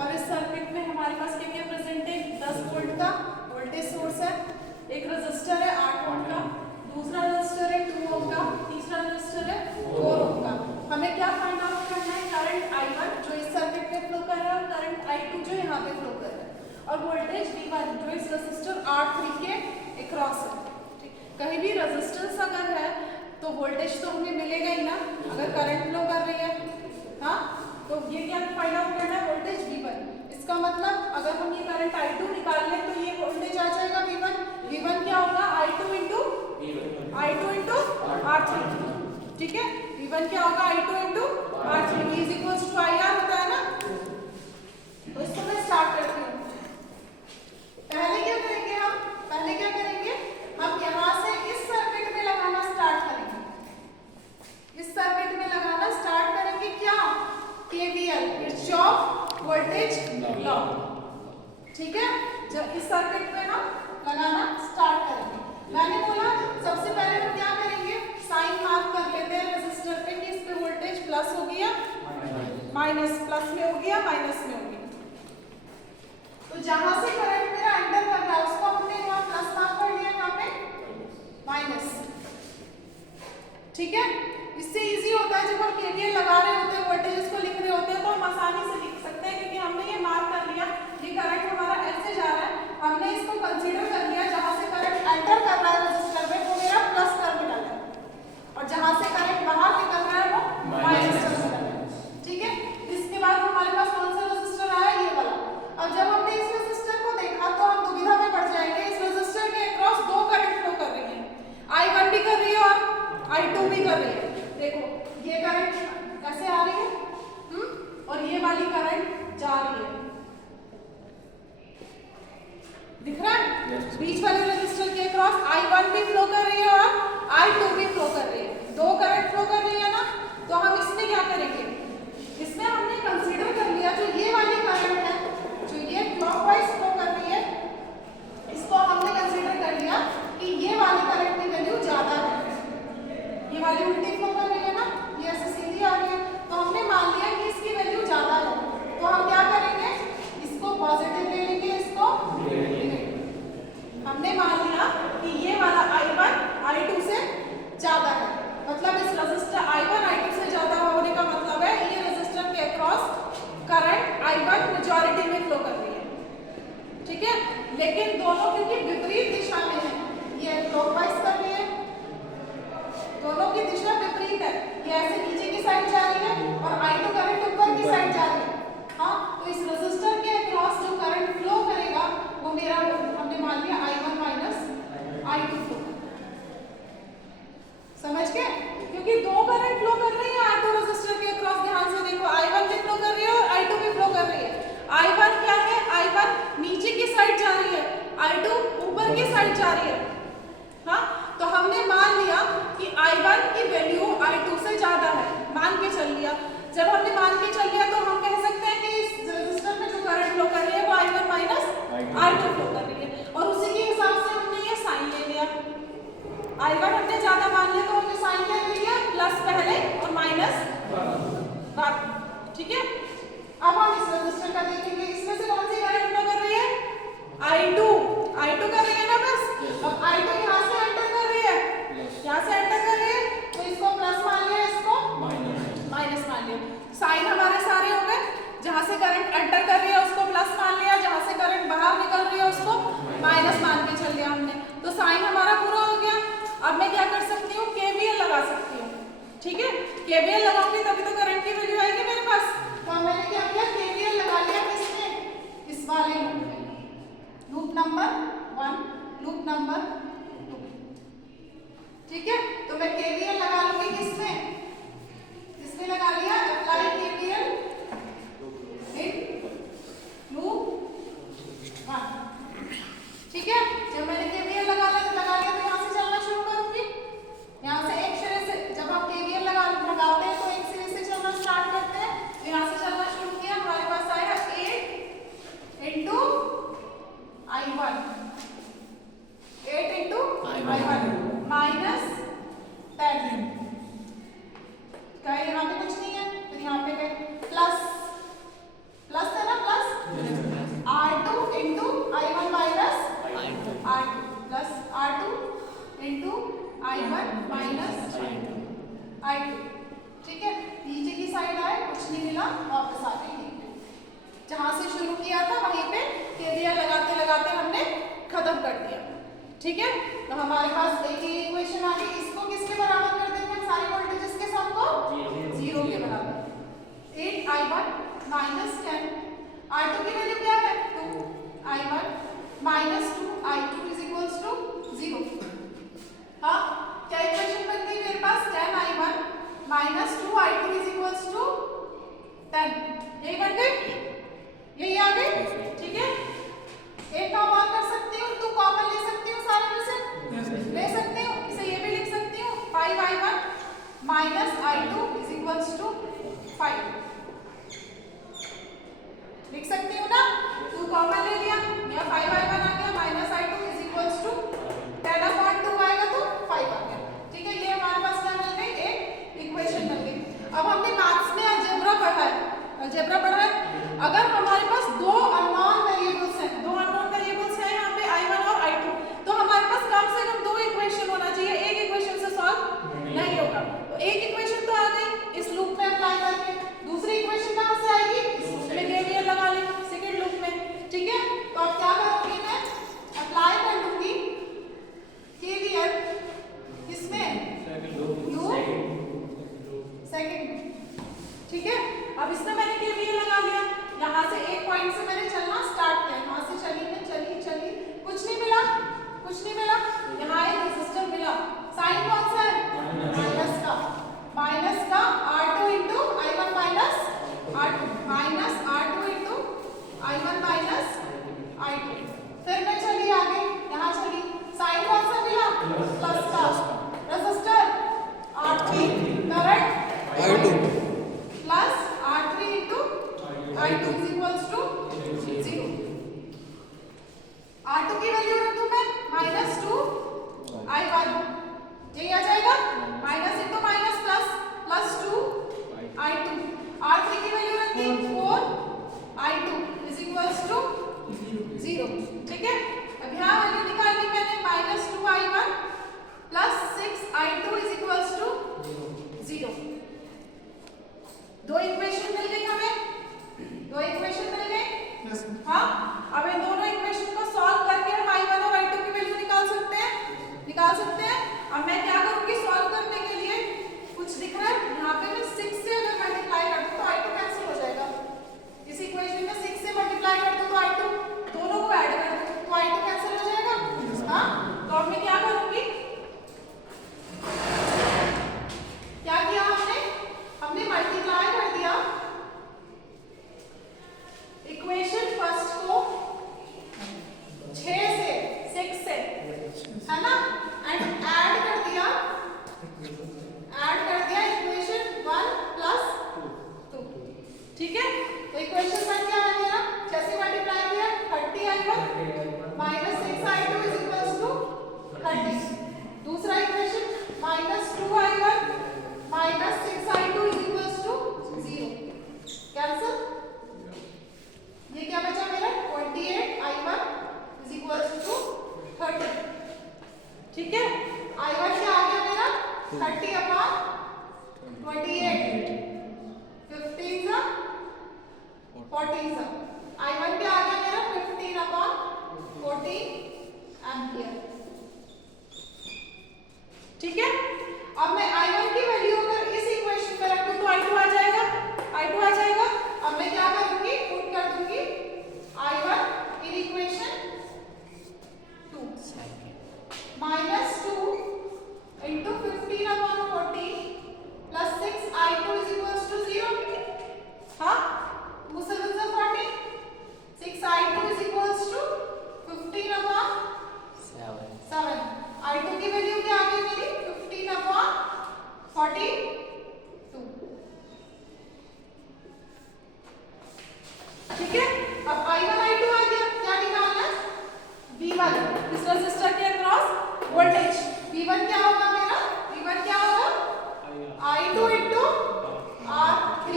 और इस सर्किट में हमारे पास क्या क्या प्रेजेंट है, 10 वोल्ट का वोल्टेज सोर्स है, एक रेजिस्टर है 8 ओम का, दूसरा रेजिस्टर है 2 ओम का, तीसरा रेजिस्टर है 4 ओम का। हमें क्या फाइंड आउट करना है, करंट I1 जो इस सर्किट में फ्लो कर रहा है और करंट I2 जो यहाँ पे फ्लो कर रहा है और वोल्टेज V1 जो इस रेजिस्टर R3 के अक्रॉस है। कहीं भी रेजिस्टेंस अगर है तो वोल्टेज तो हमें मिलेगा ही ना, अगर करंट फ्लो कर रही है। हाँ, तो ये क्या फाइंड आउट करना है, वोल्टेज V1। इसका मतलब अगर हम ये करंट I2 निकाल लें तो ये वोल्टेज आ जाएगा V1। V1 क्या होगा, I2 इंटू R3। ठीक है, V1 क्या होगा, I2 into R3 is equals to IR होता है ना। तो इसको मैं स्टार्ट करती हूँ। पहले क्या करेंगे हम यहाँ से इस सर्किट में लगाना स्टार्ट करेंगे। इस सर्किट में लगाना स्टार्ट करेंगे क्या, KVL, किरचॉफ वोल्टेज लॉ। ठीक है, जब इस सर्किट में हम लगाना स्टार्ट करेंगे, मैंने बोला सबसे पहले हम क्या करेंगे, साइन मार्क कर लेते हैं रेजिस्टर पे कि इस पे वोल्टेज प्लस हो गया, माइनस, प्लस में हो गया, माइनस में हो गया। तो जहां से करंट मेरा एंटर कर रहा है उसको हमने यहाँ प्लस मार्क कर लिया, यहाँ पे माइनस। ठीक है, इससे इजी होता है जब हम KVL लगा रहे होते हैं, वोल्टेजेस को लिख रहे होते हैं तो हम आसानी से लिख सकते हैं क्योंकि हमने ये मार्क कर लिया, ये करंट हमारा ऐसे जा रहा है, हमने इसको कंसीडर कर लिया जहां से करंट एंटर कर रहा है रेजिस्टर में वो मेरा प्लस टर्मिनल है और जहां से करंट बाहर निकल रहा है वो माइनस टर्मिनल है। ठीक है, इसके बाद हमारे पास कौन सा रेजिस्टर आया, ये वाला। अब जब हमने इस रेजिस्टर को देखा तो हम दुविधा में पड़ जाएंगे, इस रेजिस्टर के अक्रॉस दो करंट फ्लो कर रही है, I1 भी कर रही है और I2 भी कर रही है। देखो ये करंट ऐसे आ रही है और ये वाली करंट जा रही है, दिख रहा है। बीच वाले रेजिस्टर के अक्रॉस I1 भी फ्लो कर रही है और I2 भी फ्लो कर रही है, दो करंट फ्लो कर रही है ना। तो हम इसमें क्या करेंगे, इसमें हमने कंसीडर कर लिया जो ये वाली करंट है, जो ये क्लॉकवाइज फ्लो कर रही है, इसको हमने कंसीडर कर लिया कि ये वाली करंट की वैल्यू ज्यादा है, ये वाली उल्टी फ्लो कर रही है ना, ये ऐसे सीधी आ रही है, तो हमने मान लिया कि इसकी वैल्यू ज्यादा है। तो हम क्या करेंगे, इसको पॉजिटिव ले लेंगे, इसको हमने मान लिया कि ये वाला I1 I2 से ज्यादा है, मतलब इस रेजिस्टर I1 I2 से ज्यादा होने का मतलब है ये रेजिस्टर के अक्रॉस करंट I1 मेजॉरिटी में फ्लो कर रही है। ठीक है, लेकिन दोनों क्योंकि विपरीत दिशा में है, ये क्लॉकवाइज कर रही है, दोनों की दिशा विपरीत है, ये ऐसे नीचे की साइड जा रही है और I2 करंट ऊपर की साइड जा रही है। हाँ, तो इस रेजिस्टर के अक्रॉस जो करंट फ्लो करेगा वो मेरा, हमने मान लिया I1 माइनस I2 फ्लो। समझ गए, क्योंकि दो करंट फ्लो कर रही है R2 रेजिस्टर के अक्रॉस, ध्यान से देखो I1 भी फ्लो कर रही है और I2 भी फ्लो कर रही है। I1 क्या है, I1 नीचे की साइड जा रही है, I2 ऊपर की साइड जा रही है। हाँ, तो हमने मान लिया कि I1 की वैल्यू I2 से ज्यादा है, मान के चल लिया। जब हमने मान के चल लिया तो हम कह सकते हैं कि इस रेजिस्टर में जो करंट फ्लो कर रही है वो I1 माइनस I2 फ्लो कर रही है और उसी के हिसाब से हमने ये साइन ले लिया। I1 हमने ज्यादा मान लिया तो हमने साइन क्या ले लिया, प्लस पहले और माइनस बाद। ठीक है, अब हम इस रेजिस्टर का देखेंगे, इसमें से कौन सी करंट फ्लो कर रही है, I2 कर रही है ना बस। अब I2 यहाँ से एंटर कर रही है, यहाँ से एंटर कर रही है तो इसको प्लस मान लिया, इसको माइनस मान लिया। साइन हमारे सारे हो गए, जहां से करंट एंटर कर रही है उसको प्लस मान लिया, जहां से करंट बाहर निकल रही है उसको माइनस मान के चल लिया हमने, तो साइन हमारा पूरा हो गया। अब मैं क्या कर सकती हूँ, KVL लगा सकती हूँ। ठीक है, KVL लगाऊंगी तभी तो करंट की वैल्यू आएगी मेरे पास। तो मैंने क्या किया, KVL लगा लिया किसमें, इस वाले लूप नंबर 1, लूप नंबर 2। ठीक है, तो मैं KVL लगा लूंगी किसमें, इसमें लगा लिया, अप्लाई KVL इन लूप 1। ठीक है, जब मैंने KVL लगा लिया तो यहाँ से चलना शुरू करूंगी, यहाँ से एक सिरे से, जब आप KVL लगाते हैं तो एक सिरे से चलना स्टार्ट ठीक है, तो हमारे पास एक ही इक्वेशन आ गई। इसको किसके बराबर कर देंगे हम सारी वोल्टेजेस के साथ को 0 के बराबर। 8I1 माइनस 10 I2 की वैल्यू क्या है 2I1 minus 2I2 is equals to 0। हाँ, क्या इक्वेशन बन गई मेरे पास 10I1 minus 2I2 is equals to 10। यही बन गई, यही आ गई। ठीक है, एक का मान कर सकती हूँ, 2 कॉमन ले सकती हूँ सारे में से, ले सकती हूँ। इसे ये भी लिख सकती हूँ 5I1 minus I2 is equals to 5 लिख सकती हूँ ना। 2 कॉमन ले लिया, यहाँ 5I1 आ गया minus I2 is equals to 10/2 आएगा तो 5 आ गया। ठीक है, ये हमारे पास क्या मिल गई, एक इक्वेशन मिल गई। अब हमने मैथ्स में अलजेब्रा पढ़ा है, अलजेब्रा पढ़ा है। अगर हमारे पास दो अननोन वेरिएबल्स हैं, दो अननोन वेरिएबल्स हैं यहाँ पे I1 और I2, तो हमारे पास कम से कम 2 इक्वेशन होना चाहिए, एक इक्वेशन से सॉल्व नहीं होगा। तो एक इक्वेशन तो आ गई इस लूप में अप्लाई करके, दूसरी इक्वेशन कहाँ से आएगी, इस लूप में केवीएल लगा लें सेकंड लूप में। ठीक है, तो अब क्या करूंगी मैं, अप्लाई कर लूंगी केवीएल किसमें, लूप सेकंड। ठीक है, अब इसमें मैंने केवीएल लगा लिया, यहाँ से एक पॉइंट से मैंने चलना स्टार्ट किया, यहाँ से चली मैं, चली चली, कुछ नहीं मिला, कुछ नहीं मिला। यहाँ एक रेजिस्टर मिला, साइन कौन सा है, माइनस का R2 into I1 minus R2, minus R2 into I1 minus I2। फिर मैं चली आगे, यहाँ चली, साइन कौन सा मिला, प्लस का, resistor R3 current I2 plus R3 into I2 is equals to 0। R2 की वैल्यू रख दूं मैं माइनस 2I1, यही आ जाएगा, minus into minus plus, plus 2I2। R3 की वैल्यू रख दी 4I2 is equals to 0। ठीक है, अब यहाँ वैल्यू निकाली मैंने minus 2I1 plus 6I2 is equals to 0। दो इक्वेशन मिल गई हमें, दो इक्वेशन मिल गई। हाँ, अब इन दोनों इक्वेशन को सॉल्व करके हम I1 और I2 की वैल्यू निकाल सकते हैं, निकाल सकते हैं। अब मैं क्या करूंगी, सॉल्व करने के लिए कुछ दिख रहा है यहाँ पे, मैं 6 से अगर मल्टीप्लाई कर दूं तो I2 कैंसिल हो जाएगा। इस इक्वेशन में 6 से मल्टीप्लाई कर दूं तो I2, दोनों को ऐड कर दूं तो I2 कैंसिल हो जाएगा। हाँ, तो अब मैं क्या करूंगी, क्या किया हमने मल्टीप्लाई कर दिया इक्वेशन फर्स्ट को 6 से, 6 से, है ना, एंड ऐड कर दिया इक्वेशन 1 प्लस 2। ठीक है, तो इक्वेशन 1 क्या है मेरा, जैसे मल्टीप्लाई किया 30I1 minus 6I2 is equals to 30। दूसरा equation minus 2I1 minus 6I2 is equals to 0, cancel. ये क्या बचा मेरा 28I1 इज इक्वल्स टू 30। ठीक है, I1 क्या आ गया मेरा 30/28, 15 14 I1 क्या आ गया मेरा 15/14 एम्पियर। ठीक है, अब मैं I1 की वैल्यू अगर इस इक्वेशन पे रखूं तो I2 आ जाएगा, I2 आ जाएगा। अब मैं क्या करूंगी, पुट कर दूंगी I1 in equation 2, minus 2 into 15/14 plus 6I2 is equals to 0। हाँ, 2 7 से 40, 6I2 is equals to 15/7। I2 की वैल्यू क्या आ गई मेरी 15/42। ठीक है, अब I1 I2 आ गया, क्या निकालना है V1, इस रेजिस्टर के अक्रॉस वोल्टेज। V1 क्या होगा मेरा, V1 क्या होगा I2 इंटू R3,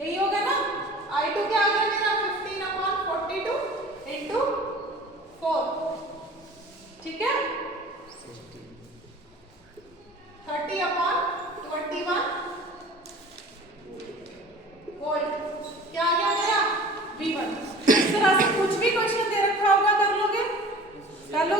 यही होगा ना। I2 क्या आ गया मेरा 15/42 इंटू 4। ठीक है, 30/21 वोल्ट, क्या आ गया मेरा V1। इस तरह से कुछ भी क्वेश्चन दे रखा होगा कर लोगे, कर लो।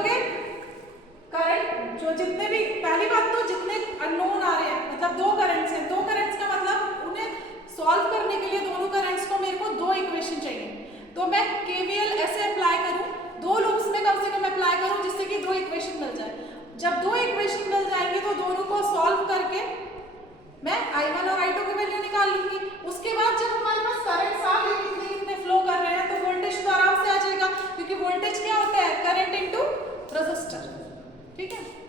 मैं I1 और I2 की वैल्यू निकाल लूंगी। उसके बाद जब हमारे पास करंट साफ है कितने फ्लो कर रहे हैं तो वोल्टेज तो आराम से आ जाएगा, क्योंकि वोल्टेज क्या होता है, करंट इनटू रेजिस्टर। ठीक है।